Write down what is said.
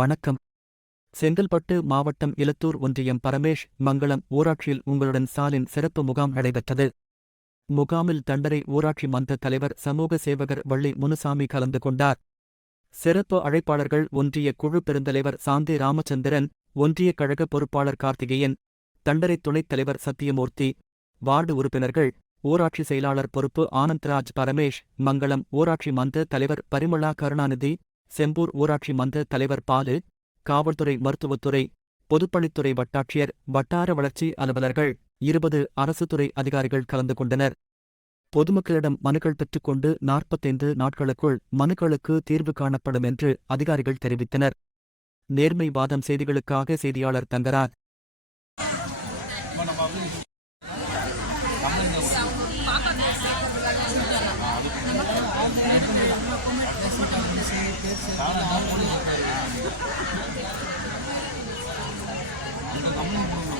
வணக்கம். செங்கல்பட்டு மாவட்டம் இலத்தூர் ஒன்றியம் பரமேஷ் மங்களம் ஊராட்சியில் உங்களுடன் சாலின் சிறப்பு முகாம் நடைபெற்றது. முகாமில் தண்டரை ஊராட்சி மன்ற தலைவர் சமூக சேவகர் வள்ளி முனுசாமி கலந்து கொண்டார். சிறப்பு அழைப்பாளர்கள் ஒன்றிய குழு பெருந்தலைவர் சாந்தி ராமச்சந்திரன் ஒன்றிய கழக பொறுப்பாளர் கார்த்திகேயன் தண்டரை துணைத் தலைவர் சத்தியமூர்த்தி வார்டு உறுப்பினர்கள் ஊராட்சி செயலாளர் பொறுப்பு ஆனந்த்ராஜ் பரமேஷ் மங்களம் ஊராட்சி மன்ற தலைவர் பரிமளா கருணாநிதி செம்பூர் ஊராட்சி மன்ற தலைவர் பாலு காவல்துறை மருத்துவத்துறை பொதுப்பணித்துறை வட்டாட்சியர் வட்டார வளர்ச்சி அலுவலர்கள் இருபது அரசுத்துறை அதிகாரிகள் கலந்து கொண்டனர். பொதுமக்களிடம் மனுக்கள் பெற்றுக்கொண்டு நாற்பத்தைந்து நாட்களுக்குள் மனுக்களுக்கு தீர்வு காணப்படும் என்று அதிகாரிகள் தெரிவித்தனர். நேர்மை வாதம் செய்திகளுக்காக செய்தியாளர் தங்கராஜ் அந்த கம்மி கொடுங்க